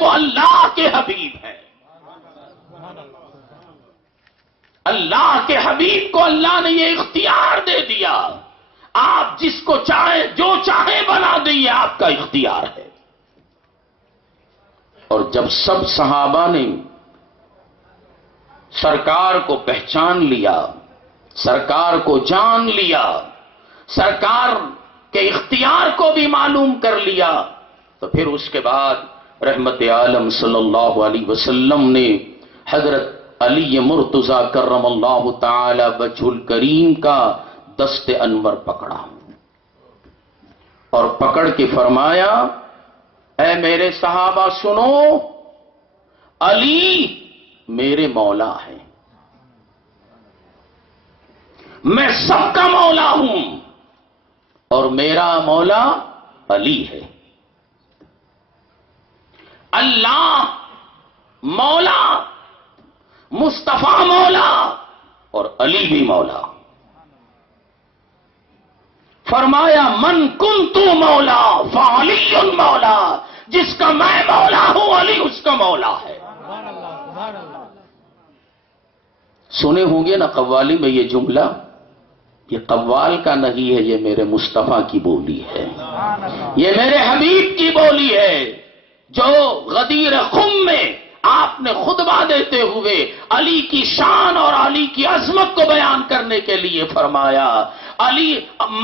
وہ اللہ کے حبیب ہیں۔ اللہ کے حبیب کو اللہ نے یہ اختیار دے دیا، آپ جس کو چاہیں جو چاہیں بنا دیں، یہ آپ کا اختیار ہے۔ اور جب سب صحابہ نے سرکار کو پہچان لیا، سرکار کو جان لیا، سرکار کے اختیار کو بھی معلوم کر لیا، تو پھر اس کے بعد رحمت عالم صلی اللہ علیہ وسلم نے حضرت علی مرتضی کرم اللہ تعالی وجہ الکریم کا دست انور پکڑا اور پکڑ کے فرمایا، اے میرے صحابہ سنو، علی میرے مولا ہے، میں سب کا مولا ہوں اور میرا مولا علی ہے۔ اللہ مولا، مصطفیٰ مولا اور علی بھی مولا۔ فرمایا من کنت مولا فعلی مولا، جس کا میں مولا ہوں علی اس کا مولا ہے۔ سنے ہوں گے نا قوالی میں یہ جملہ، یہ قوال کا نہیں ہے، یہ میرے مصطفیٰ کی بولی ہے، یہ میرے حبیب کی بولی ہے، جو غدیر خم میں آپ نے خطبہ دیتے ہوئے علی کی شان اور علی کی عظمت کو بیان کرنے کے لیے فرمایا، علی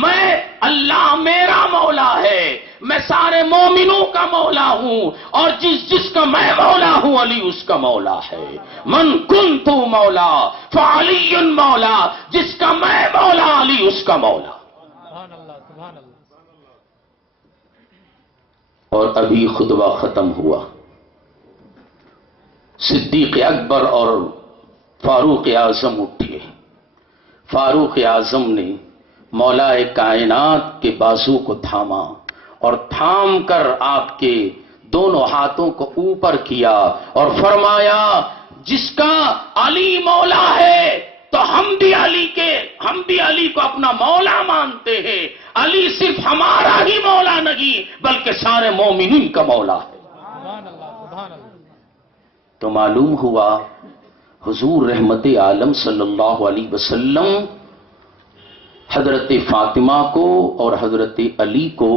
میں اللہ میرا مولا ہے، میں سارے مومنوں کا مولا ہوں، اور جس کا میں مولا ہوں علی اس کا مولا ہے۔ من کنت مولا فعلی مولا، جس کا میں مولا علی اس کا مولا۔ اور ابھی خطبہ ختم ہوا، صدیق اکبر اور فاروق اعظم اٹھے۔ فاروق اعظم نے مولا کائنات کے بازو کو تھاما اور تھام کر آپ کے دونوں ہاتھوں کو اوپر کیا اور فرمایا، جس کا علی مولا ہے تو ہم بھی علی کو اپنا مولا مانتے ہیں۔ علی صرف ہمارا ہی مولا نہیں بلکہ سارے مومنین کا مولا ہے۔ تو معلوم ہوا حضور رحمت عالم صلی اللہ علیہ وسلم حضرت فاطمہ کو اور حضرت علی کو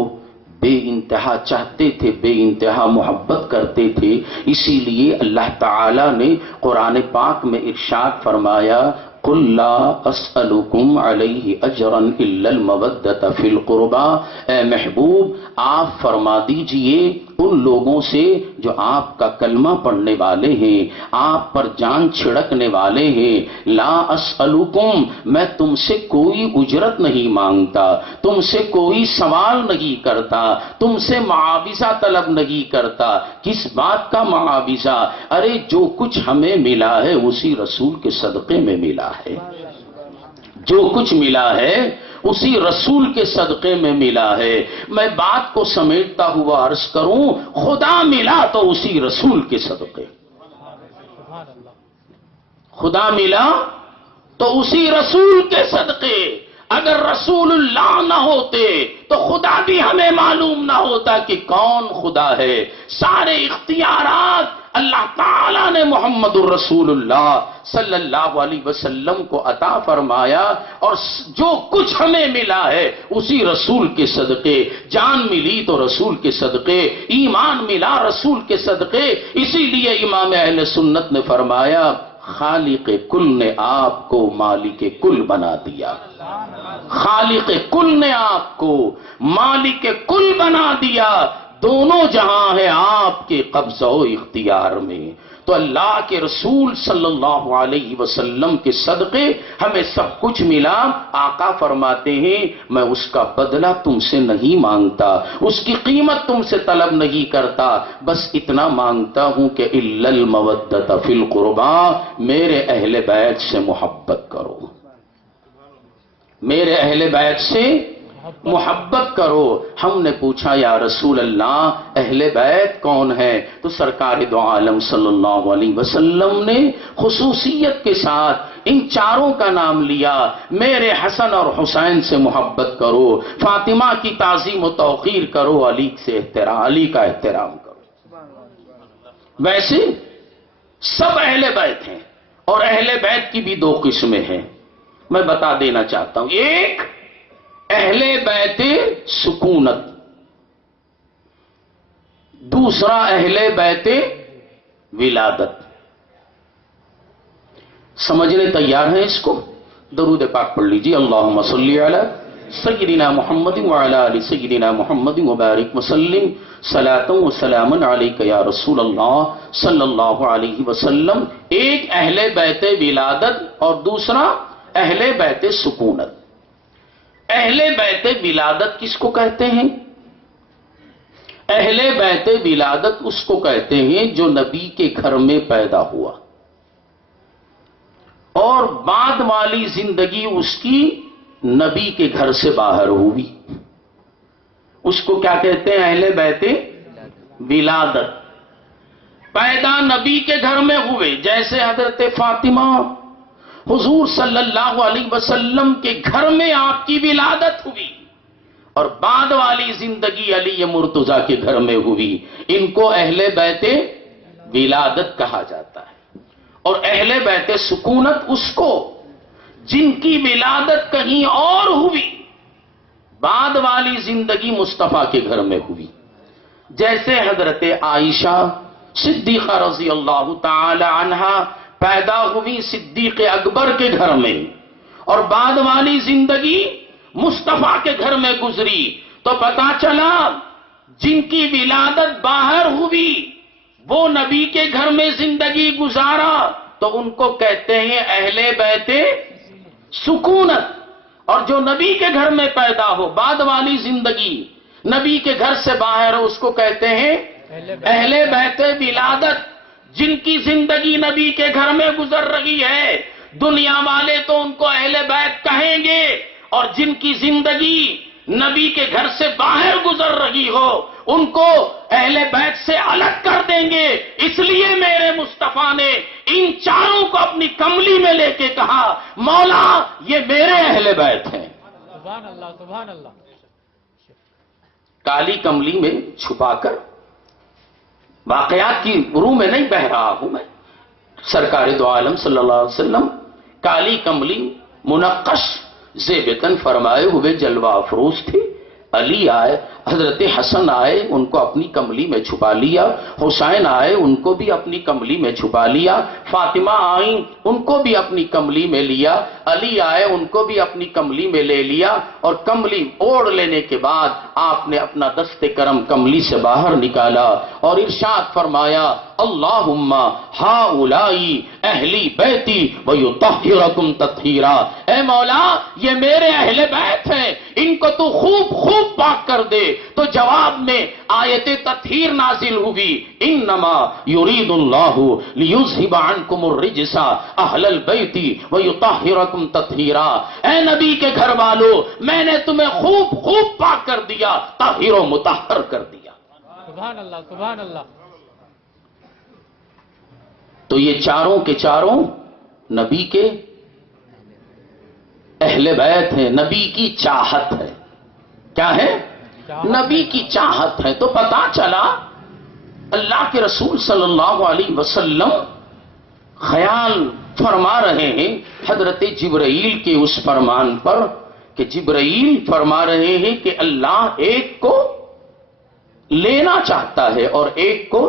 بے انتہا چاہتے تھے، بے انتہا محبت کرتے تھے۔ اسی لیے اللہ تعالی نے قرآن پاک میں ارشاد فرمایا، قُلْ لَا أَسْأَلُكُمْ عَلَيْهِ أَجْرًا إِلَّا الْمَوَدَّةَ فِي الْقُرْبَى۔ اے محبوب آپ فرما دیجئے ان لوگوں سے جو آپ کا کلمہ پڑھنے والے ہیں، آپ پر جان چھڑکنے والے ہیں، لا اسألکم، میں تم سے کوئی اجرت نہیں مانگتا، تم سے کوئی سوال نہیں کرتا، تم سے معاوضہ طلب نہیں کرتا۔ کس بات کا معاوضہ؟ ارے جو کچھ ہمیں ملا ہے اسی رسول کے صدقے میں ملا ہے، جو کچھ ملا ہے اسی رسول کے صدقے میں ملا ہے۔ میں بات کو سمیٹتا ہوا عرض کروں، خدا ملا تو اسی رسول کے صدقے، خدا ملا تو اسی رسول کے صدقے۔ اگر رسول اللہ نہ ہوتے تو خدا بھی ہمیں معلوم نہ ہوتا کہ کون خدا ہے۔ سارے اختیارات اللہ تعالیٰ نے محمد الرسول اللہ صلی اللہ علیہ وسلم کو عطا فرمایا، اور جو کچھ ہمیں ملا ہے اسی رسول کے صدقے۔ جان ملی تو رسول کے صدقے، ایمان ملا رسول کے صدقے۔ اسی لیے امام اہل سنت نے فرمایا، خالق کل نے آپ کو مالک کل بنا دیا، خالق کل نے آپ کو مالک کل بنا دیا۔ دونوں جہاں ہیں آپ کے قبضہ و اختیار میں۔ تو اللہ کے رسول صلی اللہ علیہ وسلم کے صدقے ہمیں سب کچھ ملا۔ آقا فرماتے ہیں، میں اس کا بدلہ تم سے نہیں مانگتا، اس کی قیمت تم سے طلب نہیں کرتا، بس اتنا مانگتا ہوں کہ الا المودۃ فی القربى، میرے اہل بیت سے محبت کرو، میرے اہل بیت سے محبت کرو۔ ہم نے پوچھا یا رسول اللہ اہل بیت کون ہے؟ تو سرکار دو عالم صلی اللہ علیہ وسلم نے خصوصیت کے ساتھ ان چاروں کا نام لیا۔ میرے حسن اور حسین سے محبت کرو، فاطمہ کی تعظیم و توقیر کرو، علی کا احترام کرو۔ ویسے سب اہل بیت ہیں، اور اہل بیت کی بھی دو قسمیں ہیں، میں بتا دینا چاہتا ہوں۔ ایک اہل بیت سکونت، دوسرا اہل بیت ولادت۔ سمجھنے تیار ہیں اس کو؟ درود پاک پڑھ لیجیے، اللہم صلی علی سیدنا محمد وعلی آل سیدنا محمد وبارک وسلم صلاۃ و سلام علیک یا رسول اللہ صلی اللہ علیہ وسلم۔ ایک اہل بیت ولادت اور دوسرا اہل بیت سکونت۔ اہل بیت ولادت کس کو کہتے ہیں؟ اہل بیت ولادت اس کو کہتے ہیں جو نبی کے گھر میں پیدا ہوا اور بعد والی زندگی اس کی نبی کے گھر سے باہر ہوئی، اس کو کیا کہتے ہیں؟ اہل بیت ولادت۔ پیدا نبی کے گھر میں ہوئے، جیسے حضرت فاطمہ حضور صلی اللہ علیہ وسلم کے گھر میں آپ کی ولادت ہوئی، اور بعد والی زندگی علی مرتضیٰ کے گھر میں ہوئی۔ ان کو اہل بیت ولادت کہا جاتا ہے۔ اور اہل بیت سکونت اس کو جن کی ولادت کہیں اور ہوئی، بعد والی زندگی مصطفیٰ کے گھر میں ہوئی، جیسے حضرت عائشہ صدیقہ رضی اللہ تعالی عنہا پیدا ہوئی صدیق اکبر کے گھر میں، اور بعد والی زندگی مصطفیٰ کے گھر میں گزری، تو پتا چلا جن کی ولادت باہر ہوئی وہ نبی کے گھر میں زندگی گزارا، تو ان کو کہتے ہیں اہل بیت سکونت۔ اور جو نبی کے گھر میں پیدا ہو، بعد والی زندگی نبی کے گھر سے باہر ہو، اس کو کہتے ہیں اہل بیت ولادت۔ جن کی زندگی نبی کے گھر میں گزر رہی ہے، دنیا والے تو ان کو اہل بیت کہیں گے، اور جن کی زندگی نبی کے گھر سے باہر گزر رہی ہو ان کو اہل بیت سے الگ کر دیں گے۔ اس لیے میرے مصطفیٰ نے ان چاروں کو اپنی کملی میں لے کے کہا، مولا یہ میرے اہل بیت ہیں۔ سبحان اللہ، سبحان اللہ۔ کالی کملی میں چھپا کر، واقعات کی روح میں نہیں بہ رہا ہوں میں، سرکار دو عالم صلی اللہ علیہ وسلم کالی کملی منقش زیبتن فرمائے ہوئے جلوہ افروز تھی۔ علی آئے، حضرت حسن آئے، ان کو اپنی کملی میں چھپا لیا، حسین آئے، ان کو بھی اپنی کملی میں چھپا لیا، فاطمہ آئیں، ان کو بھی اپنی کملی میں لیا، علی آئے، ان کو بھی اپنی کملی میں لے لیا، اور کملی اوڑھ لینے کے بعد آپ نے اپنا دست کرم کملی سے باہر نکالا اور ارشاد فرمایا، اللہم ہؤلائی اہلی بیتی ویطہرکم تطہیرا۔ اے مولا یہ میرے اہل بیت ہیں، ان کو تو خوب خوب پاک کر دے۔ تو جواب میں آیت تطہیر نازل ہوئی، انما یرید اللہ لیذھب عنکم الرجس اہل البیت ویطہرکم تطہیرا۔ اے نبی کے گھر والو، میں نے تمہیں خوب خوب پاک کر دیا، طاہر و مطہر کر دیا۔ سبحان اللہ، سبحان اللہ۔ تو یہ چاروں کے چاروں نبی کے اہل بیت ہیں، نبی کی چاہت ہے۔ کیا ہے؟ نبی کی چاہت ہے۔ تو پتا چلا اللہ کے رسول صلی اللہ علیہ وسلم خیال فرما رہے ہیں حضرت جبرائیل کے اس فرمان پر کہ جبرائیل فرما رہے ہیں کہ اللہ ایک کو لینا چاہتا ہے اور ایک کو